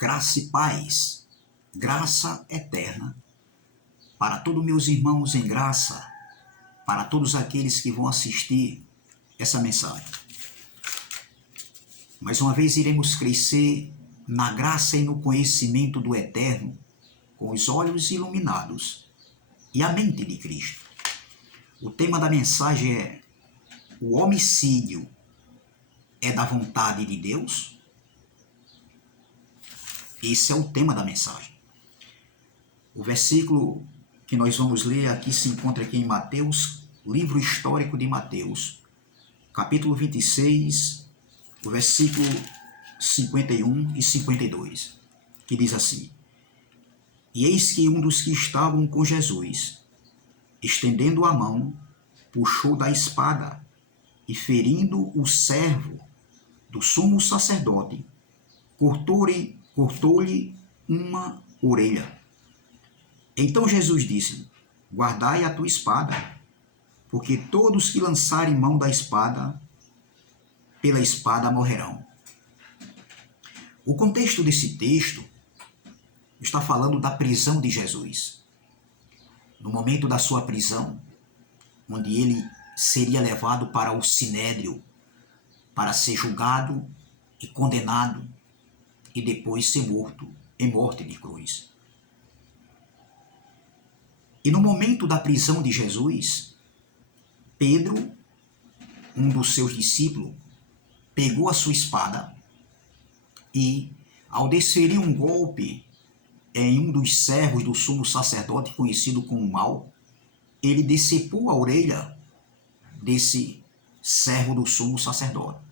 Graça e paz, graça eterna para todos meus irmãos em graça, para todos aqueles que vão assistir essa mensagem. Mais uma vez iremos crescer na graça e no conhecimento do Eterno, com os olhos iluminados e a mente de Cristo. O tema da mensagem é: o homicídio é da vontade de Deus? Esse é o tema da mensagem. O versículo que nós vamos ler aqui se encontra aqui em Mateus, livro histórico de Mateus, capítulo 26, o versículo 51 e 52, que diz assim: E eis que um dos que estavam com Jesus, estendendo a mão, puxou da espada e, ferindo o servo do sumo sacerdote, cortou-lhe uma orelha. Então Jesus disse: Guardai a tua espada, porque todos que lançarem mão da espada, pela espada morrerão. O contexto desse texto está falando da prisão de Jesus. No momento da sua prisão, onde ele seria levado para o sinédrio, para ser julgado e condenado, e depois ser morto em morte de cruz. E no momento da prisão de Jesus, Pedro, um dos seus discípulos, pegou a sua espada e, ao desferir um golpe em um dos servos do sumo sacerdote, conhecido como Mal, ele decepou a orelha desse servo do sumo sacerdote.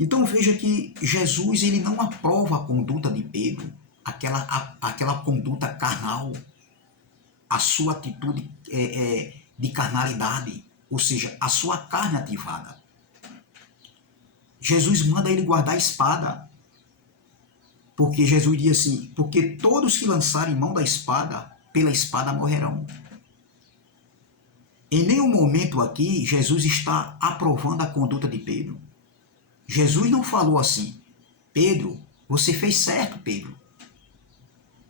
Então veja que Jesus ele não aprova a conduta de Pedro, aquela conduta carnal, a sua atitude de carnalidade, ou seja, a sua carne ativada. Jesus manda ele guardar a espada, porque Jesus diz assim: porque todos que lançarem mão da espada, pela espada morrerão. Em nenhum momento aqui Jesus está aprovando a conduta de Pedro. Jesus não falou assim: Pedro, você fez certo, Pedro.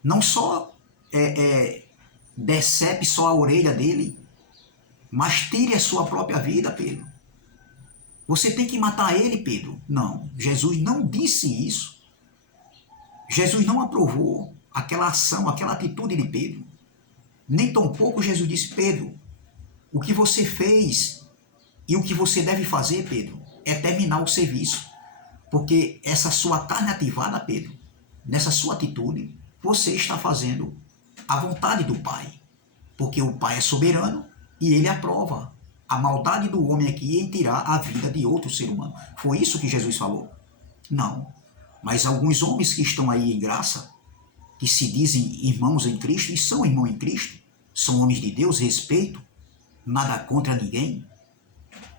Não só decepe só a orelha dele, mas tire a sua própria vida, Pedro. Você tem que matar ele, Pedro. Não, Jesus não disse isso. Jesus não aprovou aquela ação, aquela atitude de Pedro. Nem tampouco Jesus disse: Pedro, o que você fez e o que você deve fazer, Pedro, é terminar o serviço. Porque essa sua carne ativada, Pedro, nessa sua atitude, você está fazendo a vontade do Pai. Porque o Pai é soberano e ele aprova a maldade do homem aqui em tirar a vida de outro ser humano. Foi isso que Jesus falou? Não. Mas alguns homens que estão aí em graça, que se dizem irmãos em Cristo, e são irmãos em Cristo, são homens de Deus, respeito, nada contra ninguém,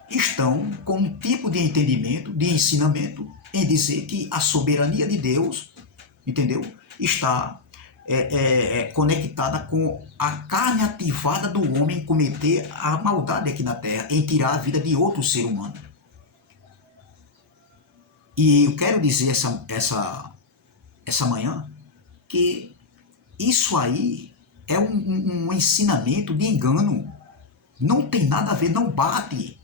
estão com um tipo de entendimento, de ensinamento, em dizer que a soberania de Deus, entendeu? Está conectada com a carne ativada do homem em cometer a maldade aqui na terra, em tirar a vida de outro ser humano. E eu quero dizer essa manhã que isso aí é um ensinamento de engano. Não tem nada a ver, não bate.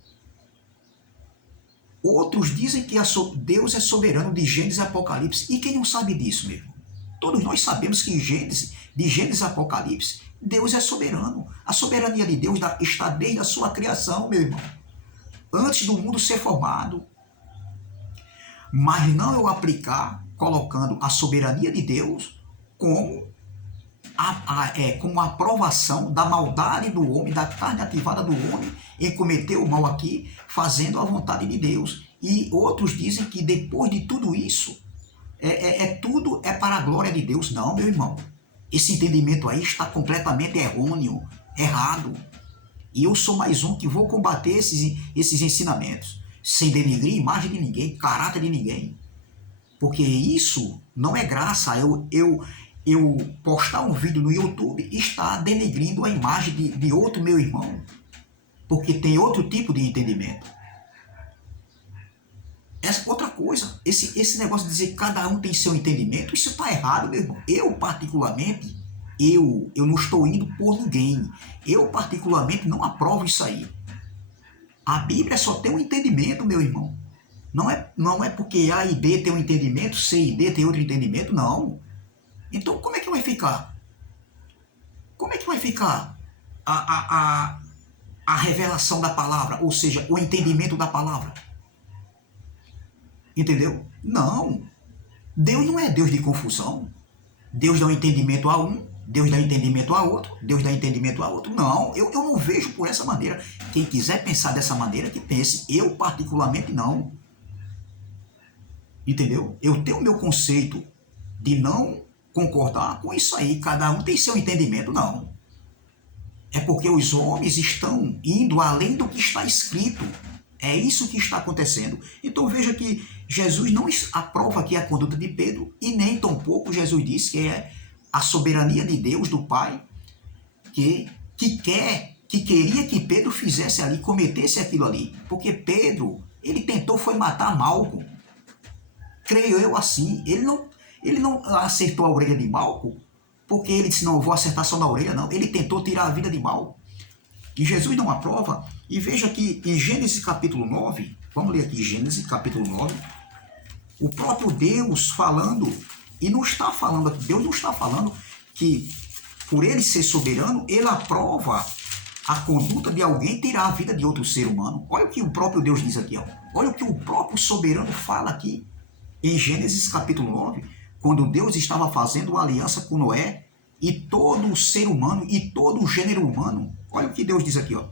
Outros dizem que Deus é soberano de Gênesis e Apocalipse. E quem não sabe disso mesmo? Todos nós sabemos que de Gênesis e Apocalipse, Deus é soberano. A soberania de Deus está desde a sua criação, meu irmão. Antes do mundo ser formado. Mas não eu aplicar, colocando a soberania de Deus como a aprovação da maldade do homem, da carne ativada do homem, em cometer o mal aqui, fazendo a vontade de Deus. E outros dizem que depois de tudo isso, tudo é para a glória de Deus. Não, meu irmão. Esse entendimento aí está completamente errôneo, errado. E eu sou mais um que vou combater esses ensinamentos, sem denegrir a imagem de ninguém, caráter de ninguém. Porque isso não é graça. Eu postar um vídeo no YouTube está denegrindo a imagem de outro meu irmão, porque tem outro tipo de entendimento. Essa outra coisa, esse negócio de dizer que cada um tem seu entendimento, isso está errado, meu irmão. Eu, particularmente, eu não estou indo por ninguém. Eu, particularmente, não aprovo isso aí. A Bíblia só tem um entendimento, meu irmão. Não é porque A e B tem um entendimento, C e D tem outro entendimento, não. Então, como é que vai ficar? Como é que vai ficar a revelação da palavra, ou seja, o entendimento da palavra? Entendeu? Não. Deus não é Deus de confusão. Deus dá um entendimento a um, Deus dá entendimento a outro, Deus dá entendimento a outro. Não, eu não vejo por essa maneira. Quem quiser pensar dessa maneira, que pense. Eu, particularmente, não. Entendeu? Eu tenho o meu conceito de não concordar com isso aí. Cada um tem seu entendimento, não. É porque os homens estão indo além do que está escrito. É isso que está acontecendo. Então veja que Jesus não aprova aqui a conduta de Pedro e nem tampouco Jesus disse que é a soberania de Deus, do Pai, que queria que Pedro fizesse ali, cometesse aquilo ali. Porque Pedro, ele tentou foi matar Malco. Creio eu assim. Ele não acertou a orelha de Malco porque ele disse, não, eu vou acertar só na orelha, não. Ele tentou tirar a vida de Malco. E Jesus não aprova. E veja que em Gênesis capítulo 9, vamos ler aqui Gênesis capítulo 9, o próprio Deus falando, e não está falando aqui, Deus não está falando que por ele ser soberano, ele aprova a conduta de alguém tirar a vida de outro ser humano. Olha o que o próprio Deus diz aqui, ó. Olha o que o próprio soberano fala aqui em Gênesis capítulo 9, quando Deus estava fazendo uma aliança com Noé e todo o ser humano e todo o gênero humano. Olha o que Deus diz aqui, ó.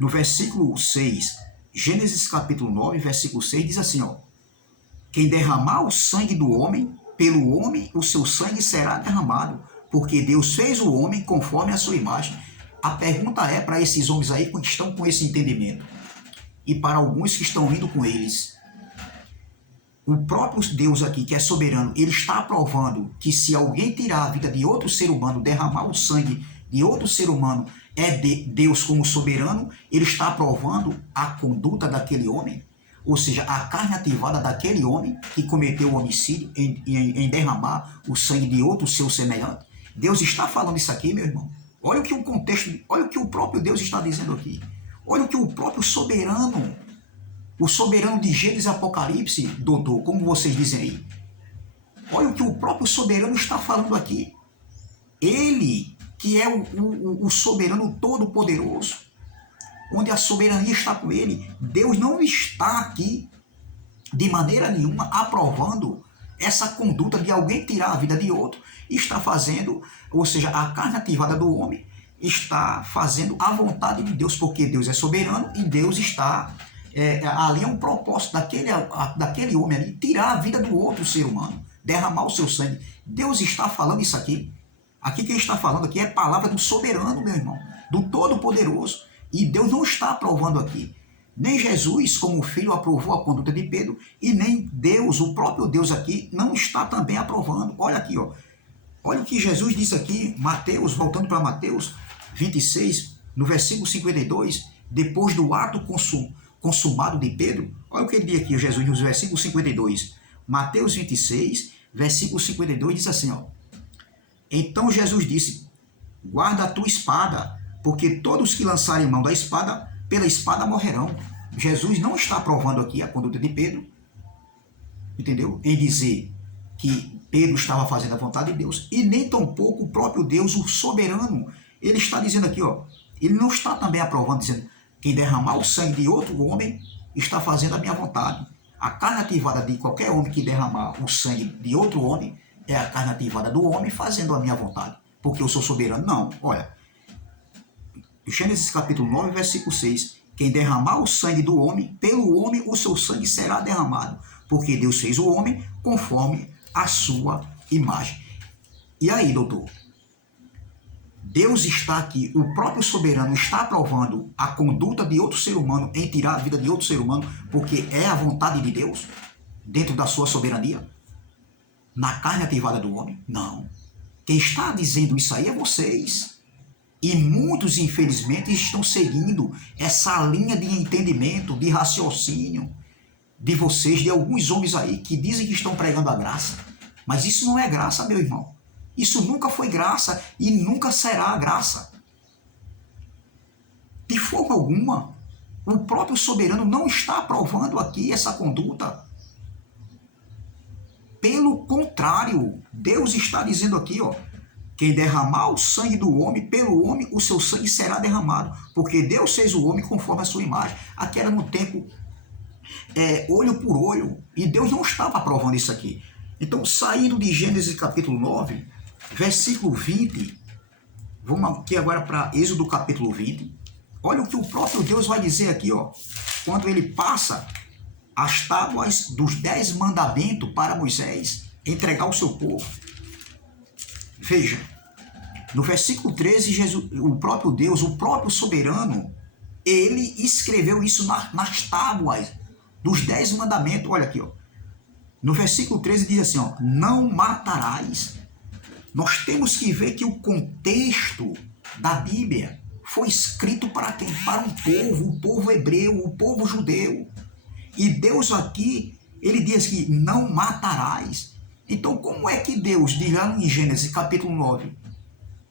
No versículo 6, Gênesis capítulo 9, versículo 6, diz assim, ó. Quem derramar o sangue do homem, pelo homem o seu sangue será derramado, porque Deus fez o homem conforme a sua imagem. A pergunta é para esses homens aí que estão com esse entendimento, e para alguns que estão indo com eles. O próprio Deus aqui, que é soberano, ele está aprovando que se alguém tirar a vida de outro ser humano, derramar o sangue de outro ser humano, é de Deus como soberano, ele está aprovando a conduta daquele homem, ou seja, a carne ativada daquele homem que cometeu o homicídio em derramar o sangue de outro seu semelhante. Deus está falando isso aqui, meu irmão. Olha o que o contexto, olha o que o próprio Deus está dizendo aqui. Olha o que o próprio soberano de Gênesis e Apocalipse, doutor, como vocês dizem aí. Olha o que o próprio soberano está falando aqui. Ele, que é o soberano todo-poderoso, onde a soberania está com ele, Deus não está aqui, de maneira nenhuma, aprovando essa conduta de alguém tirar a vida de outro, está fazendo, ou seja, a carne ativada do homem está fazendo a vontade de Deus, porque Deus é soberano e Deus está... ali é um propósito daquele homem ali, tirar a vida do outro ser humano, derramar o seu sangue. Deus está falando isso aqui. Aqui quem está falando aqui é a palavra do soberano, meu irmão, do Todo-Poderoso. E Deus não está aprovando aqui. Nem Jesus, como filho, aprovou a conduta de Pedro, e nem Deus, o próprio Deus aqui, não está também aprovando. Olha aqui, ó. Olha o que Jesus diz aqui, Mateus, voltando para Mateus 26, no versículo 52, depois do ato consumado de Pedro. Olha o que ele diz aqui, Jesus, no versículo 52. Mateus 26, versículo 52, diz assim, ó. Então Jesus disse, guarda a tua espada, porque todos que lançarem mão da espada, pela espada morrerão. Jesus não está aprovando aqui a conduta de Pedro, entendeu? Em dizer que Pedro estava fazendo a vontade de Deus, e nem tampouco o próprio Deus, o soberano, ele está dizendo aqui, ó, ele não está também aprovando, dizendo, quem derramar o sangue de outro homem está fazendo a minha vontade. A carne ativada de qualquer homem que derramar o sangue de outro homem é a carne ativada do homem fazendo a minha vontade, porque eu sou soberano. Não, olha, Gênesis capítulo 9, versículo 6, quem derramar o sangue do homem, pelo homem o seu sangue será derramado, porque Deus fez o homem conforme a sua imagem. E aí, doutor? Deus está aqui, o próprio soberano está aprovando a conduta de outro ser humano em tirar a vida de outro ser humano, porque é a vontade de Deus, dentro da sua soberania, na carne ativada do homem? Não. Quem está dizendo isso aí é vocês. E muitos, infelizmente, estão seguindo essa linha de entendimento, de raciocínio, de vocês, de alguns homens aí que dizem que estão pregando a graça. Mas isso não é graça, meu irmão. Isso nunca foi graça e nunca será graça. De forma alguma, o próprio soberano não está aprovando aqui essa conduta. Pelo contrário, Deus está dizendo aqui, ó, quem derramar o sangue do homem, pelo homem o seu sangue será derramado, porque Deus fez o homem conforme a sua imagem. Aqui era no tempo olho por olho, e Deus não estava aprovando isso aqui. Então, saindo de Gênesis capítulo 9, versículo 20, vamos aqui agora para Êxodo capítulo 20, olha o que o próprio Deus vai dizer aqui, ó, quando ele passa as tábuas dos 10 mandamentos para Moisés entregar ao seu povo. Veja, no versículo 13, Jesus, o próprio Deus, o próprio soberano, ele escreveu isso nas tábuas dos 10 mandamentos. Olha aqui, ó. No versículo 13 diz assim, ó, não matarás. Nós temos que ver que o contexto da Bíblia foi escrito para quem? Para um povo, o povo hebreu, o povo judeu. E Deus aqui, ele diz que não matarás. Então, como é que Deus, diz lá em Gênesis capítulo 9,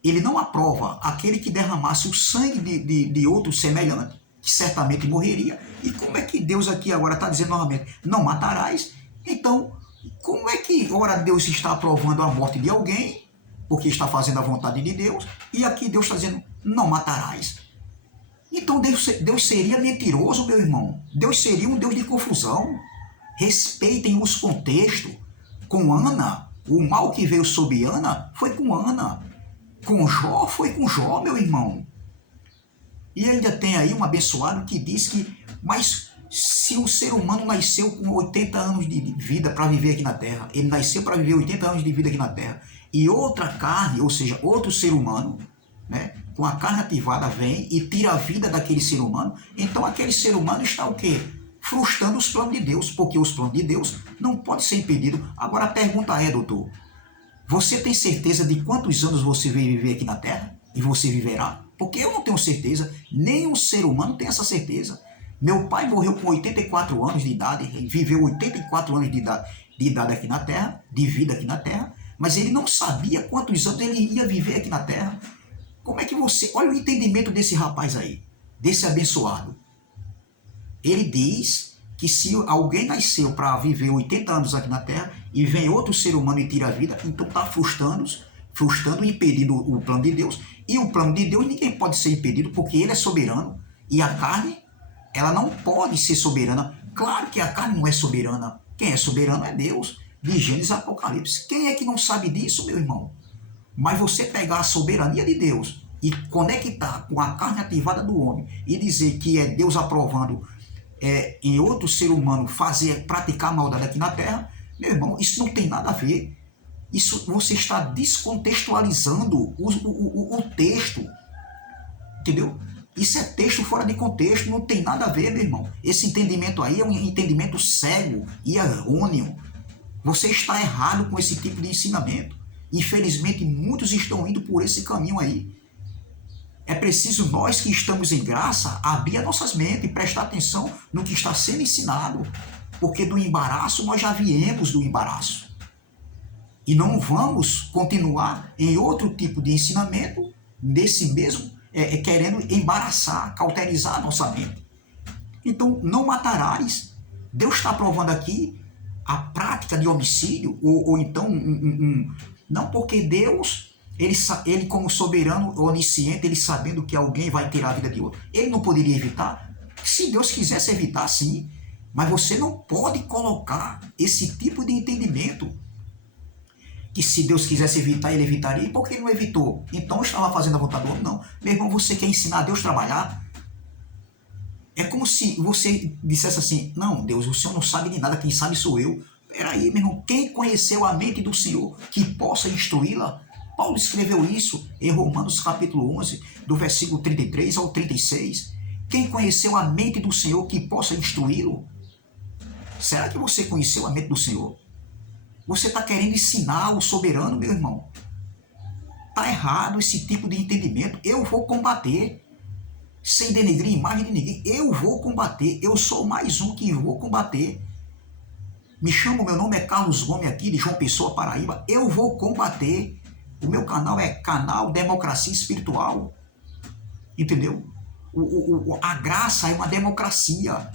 ele não aprova aquele que derramasse o sangue de outro semelhante, que certamente morreria? E como é que Deus aqui agora está dizendo novamente, não matarás? Então, como é que ora Deus está aprovando a morte de alguém, porque está fazendo a vontade de Deus, e aqui Deus está dizendo, não matarás? Então Deus seria mentiroso, meu irmão. Deus seria um Deus de confusão. Respeitem os contextos. Com Ana, o mal que veio sobre Ana foi com Ana. Com Jó foi com Jó, meu irmão. E ainda tem aí um abençoado que diz que, mas se o ser humano nasceu com 80 anos de vida para viver aqui na Terra, ele nasceu para viver 80 anos de vida aqui na Terra, e outra carne, ou seja, outro ser humano, né, com a carne ativada vem e tira a vida daquele ser humano, então aquele ser humano está o quê? Frustrando os planos de Deus, porque os planos de Deus não podem ser impedidos. Agora a pergunta é, doutor, você tem certeza de quantos anos você veio viver aqui na Terra? E você viverá? Porque eu não tenho certeza, nem um ser humano tem essa certeza. Meu pai morreu com 84 anos de idade, ele viveu 84 anos de idade aqui na Terra, de vida aqui na Terra, mas ele não sabia quantos anos ele ia viver aqui na Terra. Como é que você... Olha o entendimento desse rapaz aí, desse abençoado. Ele diz que se alguém nasceu para viver 80 anos aqui na Terra e vem outro ser humano e tira a vida, então está frustrando e impedindo o plano de Deus. E o plano de Deus ninguém pode ser impedido porque ele é soberano. E a carne, ela não pode ser soberana. Claro que a carne não é soberana. Quem é soberano é Deus. De Gênesis a Apocalipse. Quem é que não sabe disso, meu irmão? Mas você pegar a soberania de Deus e conectar com a carne ativada do homem e dizer que é Deus aprovando em outro ser humano praticar maldade aqui na Terra, meu irmão, isso não tem nada a ver. Isso você está descontextualizando o texto, entendeu? Isso é texto fora de contexto, não tem nada a ver, meu irmão. Esse entendimento aí é um entendimento cego e errôneo. Você está errado com esse tipo de ensinamento. Infelizmente, muitos estão indo por esse caminho aí. É preciso nós que estamos em graça abrir as nossas mentes e prestar atenção no que está sendo ensinado. Porque do embaraço nós já viemos do embaraço. E não vamos continuar em outro tipo de ensinamento desse mesmo, querendo embaraçar, cauterizar a nossa mente. Então, não matarás. Deus está provando aqui a prática de homicídio, ou então não, porque Deus, ele como soberano, onisciente, ele sabendo que alguém vai tirar a vida de outro, ele não poderia evitar? Se Deus quisesse evitar, sim, mas você não pode colocar esse tipo de entendimento, que se Deus quisesse evitar, ele evitaria, e por que ele não evitou? Então eu estava fazendo a vontade do homem? Não. Meu irmão, você quer ensinar a Deus a trabalhar? É como se você dissesse assim, não, Deus, o Senhor não sabe de nada, quem sabe sou eu. Peraí, meu irmão, quem conheceu a mente do Senhor que possa instruí-la? Paulo escreveu isso em Romanos capítulo 11, do versículo 33 ao 36. Quem conheceu a mente do Senhor que possa instruí-lo? Será que você conheceu a mente do Senhor? Você está querendo ensinar o soberano, meu irmão? Está errado esse tipo de entendimento. Eu vou combater. Sem denegrir a imagem de ninguém. Eu vou combater. Eu sou mais um que vou combater. Me chamo, meu nome é Carlos Gomes aqui de João Pessoa, Paraíba. Eu vou combater. O meu canal é Canal Democracia Espiritual. Entendeu? A graça é uma democracia.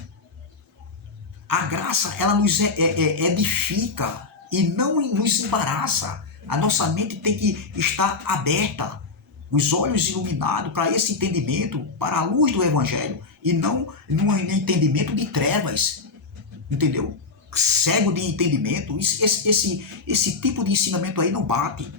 A graça, ela nos edifica e não nos embaraça. A nossa mente tem que estar aberta, os olhos iluminados para esse entendimento, para a luz do Evangelho, e não num entendimento de trevas, entendeu? Cego de entendimento, esse tipo de ensinamento aí não bate.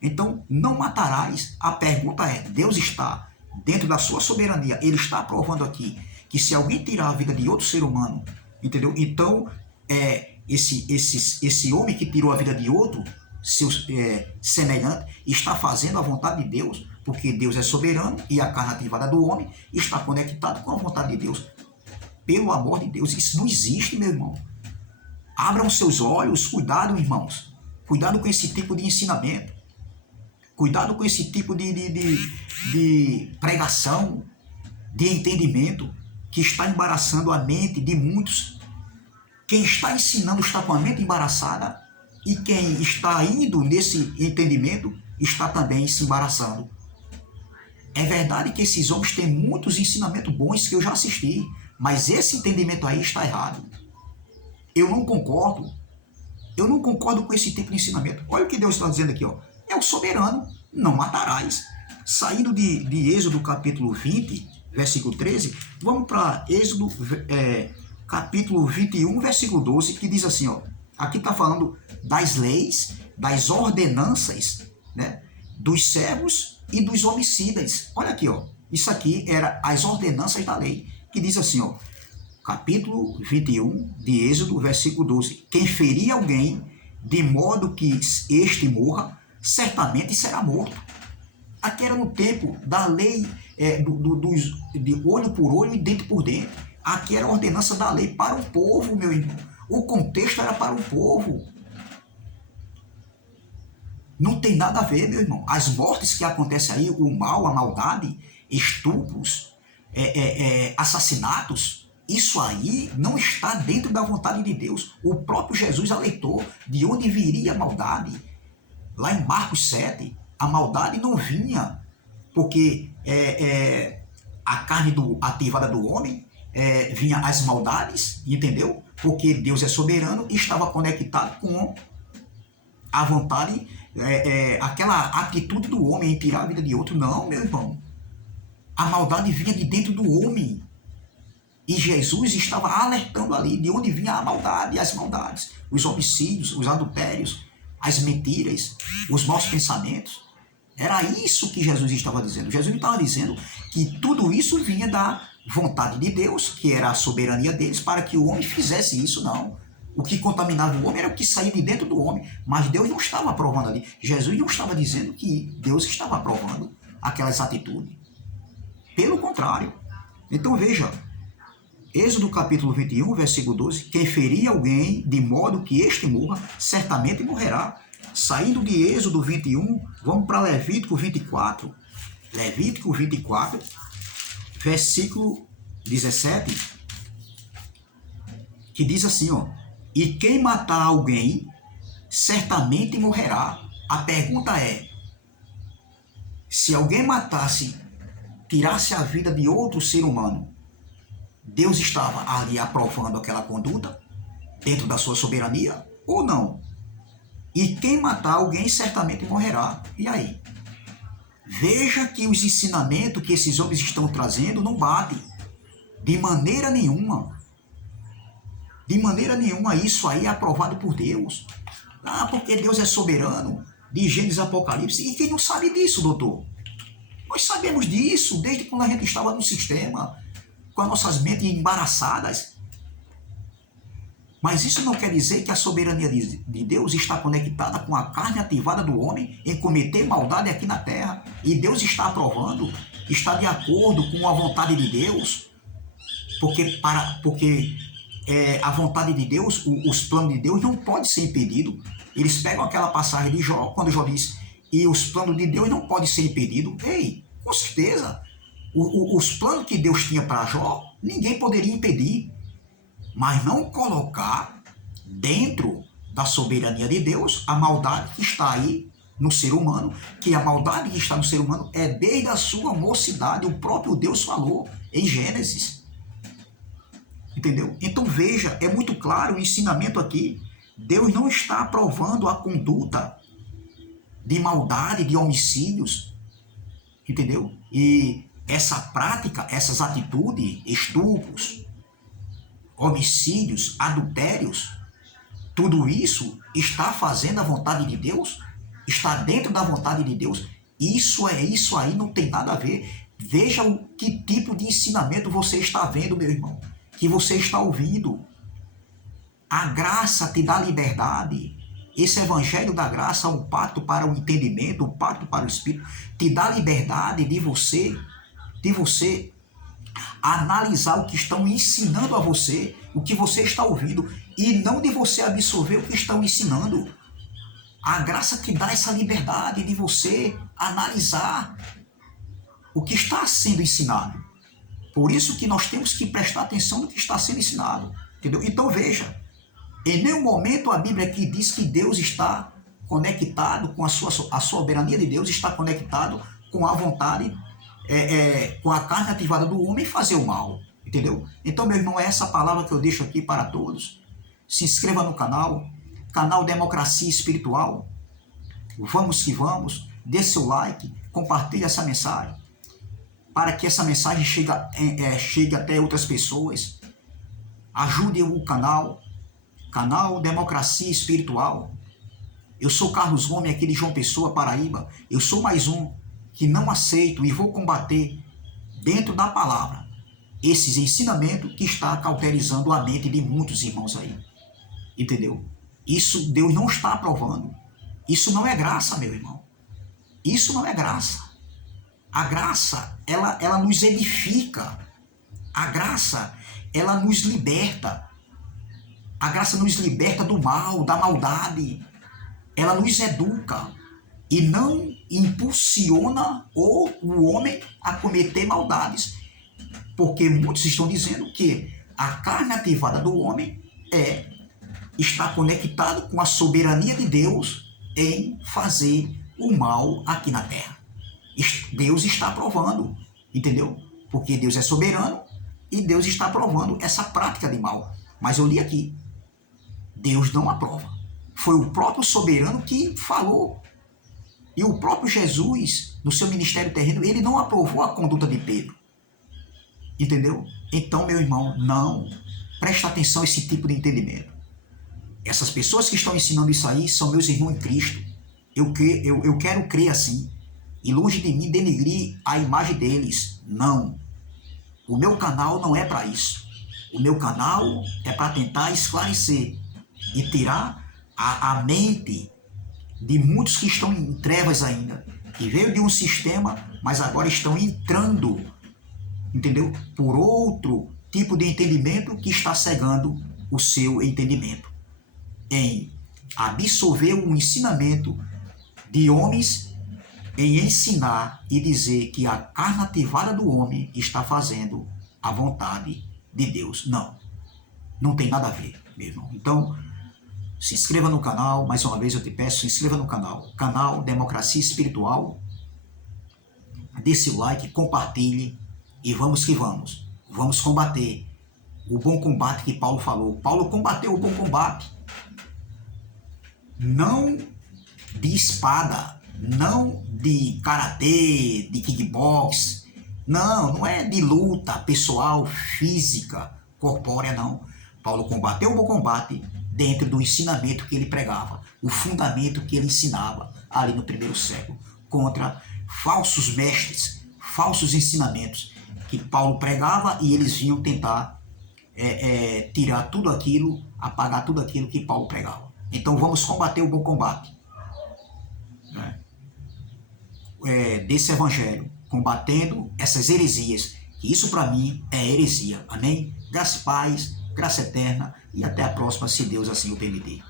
Então, não matarás. A pergunta é, Deus está dentro da sua soberania, Ele está provando aqui que se alguém tirar a vida de outro ser humano, entendeu? Então, esse homem que tirou a vida de outro, seu semelhante, está fazendo a vontade de Deus, porque Deus é soberano e a carne ativada do homem está conectado com a vontade de Deus. Pelo amor de Deus, isso não existe, meu irmão. Abram seus olhos, cuidado, irmãos. Cuidado com esse tipo de ensinamento. Cuidado com esse tipo de pregação, de entendimento, que está embaraçando a mente de muitos. Quem está ensinando está com a mente embaraçada, e quem está indo nesse entendimento está também se embaraçando. É verdade que esses homens têm muitos ensinamentos bons que eu já assisti, mas esse entendimento aí está errado. Eu não concordo. Eu não concordo com esse tipo de ensinamento. Olha o que Deus está dizendo aqui, ó. É o soberano, não matarás. Saindo de Êxodo capítulo 20, versículo 13, vamos para Êxodo capítulo 21, versículo 12, que diz assim, ó. Aqui está falando das leis, das ordenanças, né, dos servos e dos homicidas. Olha aqui, ó. Isso aqui era as ordenanças da lei, que diz assim, ó. Capítulo 21 de Êxodo, versículo 12. Quem ferir alguém de modo que este morra, certamente será morto. Aqui era no tempo da lei de olho por olho e dente por dente. Aqui era a ordenança da lei para o povo, meu irmão. O contexto era para o povo. Não tem nada a ver, meu irmão. As mortes que acontecem aí, o mal, a maldade, estupros, assassinatos, isso aí não está dentro da vontade de Deus. O próprio Jesus alertou de onde viria a maldade. Lá em Marcos 7, a maldade não vinha porque a carne ativada do homem vinha as maldades, entendeu? Porque Deus é soberano e estava conectado com a vontade, aquela atitude do homem em tirar a vida de outro. Não, meu irmão. A maldade vinha de dentro do homem. E Jesus estava alertando ali de onde vinha a maldade, as maldades, os homicídios, os adultérios, as mentiras, os maus pensamentos. Era isso que Jesus estava dizendo. Jesus não estava dizendo que tudo isso vinha da vontade de Deus, que era a soberania deles, para que o homem fizesse isso, não. O que contaminava o homem era o que saía de dentro do homem, mas Deus não estava aprovando ali. Jesus não estava dizendo que Deus estava aprovando aquelas atitudes. Pelo contrário. Então veja, Êxodo capítulo 21, versículo 12, quem ferir alguém de modo que este morra, certamente morrerá. Saindo de Êxodo 21, vamos para Levítico 24. Levítico 24, versículo 17, que diz assim, ó, e quem matar alguém, certamente morrerá. A pergunta é, se alguém matasse, tirasse a vida de outro ser humano, Deus estava ali aprovando aquela conduta dentro da sua soberania ou não? E quem matar alguém certamente morrerá. E aí? Veja que os ensinamentos que esses homens estão trazendo não batem. De maneira nenhuma. De maneira nenhuma isso aí é aprovado por Deus. Ah, porque Deus é soberano. De Gênesis Apocalipse. E quem não sabe disso, doutor? Nós sabemos disso desde quando a gente estava no sistema, com as nossas mentes embaraçadas. Mas isso não quer dizer que a soberania de Deus está conectada com a carne ativada do homem em cometer maldade aqui na terra. E Deus está aprovando, está de acordo com a vontade de Deus. Porque a vontade de Deus, os planos de Deus não podem ser impedidos. Eles pegam aquela passagem de Jó, quando Jó diz, e os planos de Deus não podem ser impedidos. Ei, com certeza, os planos que Deus tinha para Jó, ninguém poderia impedir. Mas não colocar dentro da soberania de Deus, a maldade que está aí no ser humano, que a maldade que está no ser humano é desde a sua mocidade, o próprio Deus falou em Gênesis. Entendeu? Então veja, é muito claro o ensinamento aqui. Deus não está aprovando a conduta de maldade, de homicídios, entendeu? E essa prática, essas atitudes, estupros, homicídios, adultérios, tudo isso está fazendo a vontade de Deus? Está dentro da vontade de Deus? Isso aí não tem nada a ver. Veja que tipo de ensinamento você está vendo, meu irmão, que você está ouvindo. A graça te dá liberdade. Esse evangelho da graça, um pacto para o entendimento, um pacto para o espírito, te dá liberdade de você analisar o que estão ensinando a você, o que você está ouvindo, e não de você absorver o que estão ensinando. A graça te dá essa liberdade de você analisar o que está sendo ensinado. Por isso que nós temos que prestar atenção no que está sendo ensinado. Entendeu? Então veja, em nenhum momento a Bíblia aqui diz que Deus está conectado com a soberania de Deus, está conectado com a vontade, com a carne ativada do homem fazer o mal. Entendeu? Então, meu irmão, é essa palavra que eu deixo aqui para todos. Se inscreva no canal Democracia Espiritual. Vamos que vamos. Dê seu like, compartilhe essa mensagem, para que essa mensagem chegue até outras pessoas. Ajude o canal Democracia Espiritual. Eu sou Carlos Gomes, aqui de João Pessoa, Paraíba. Eu sou mais um que não aceito e vou combater dentro da palavra esses ensinamentos que está cauterizando a mente de muitos irmãos aí. Entendeu? Isso Deus não está aprovando. Isso não é graça, meu irmão. Isso não é graça. A graça, ela nos edifica. A graça, ela nos liberta. A graça nos liberta do mal, da maldade. Ela nos educa e não impulsiona o homem a cometer maldades. Porque muitos estão dizendo que a carne ativada do homem está conectado com a soberania de Deus em fazer o mal aqui na terra. Deus está aprovando, entendeu? Porque Deus é soberano e Deus está aprovando essa prática de mal. Mas eu li aqui, Deus não aprova. Foi o próprio soberano que falou. E o próprio Jesus, no seu ministério terreno, ele não aprovou a conduta de Pedro. Entendeu? Então, meu irmão, não presta atenção a esse tipo de entendimento. Essas pessoas que estão ensinando isso aí são meus irmãos em Cristo. Eu quero crer assim. E longe de mim denegrir a imagem deles. Não. O meu canal não é para isso. O meu canal é para tentar esclarecer e tirar a mente de muitos que estão em trevas ainda, que veio de um sistema, mas agora estão entrando, entendeu? Por outro tipo de entendimento que está cegando o seu entendimento, em absorver o ensinamento de homens, em ensinar e dizer que a carne ativada do homem está fazendo a vontade de Deus. Não, não tem nada a ver, meu irmão. Então, se inscreva no canal, mais uma vez eu te peço, se inscreva no canal Democracia Espiritual, dê seu like, compartilhe e vamos que vamos. Vamos combater o bom combate que Paulo falou. Paulo combateu o bom combate, não de espada, não de karatê, de kickbox, não é de luta pessoal, física, corpórea, não. Paulo combateu o bom combate dentro do ensinamento que ele pregava, o fundamento que ele ensinava ali no primeiro século, contra falsos mestres, falsos ensinamentos que Paulo pregava e eles vinham tentar tirar tudo aquilo, apagar tudo aquilo que Paulo pregava. Então vamos combater o bom combate, né? Desse evangelho, combatendo essas heresias, que isso para mim é heresia. Amém? Graça e paz, graça eterna e até a próxima, se Deus assim o permitir.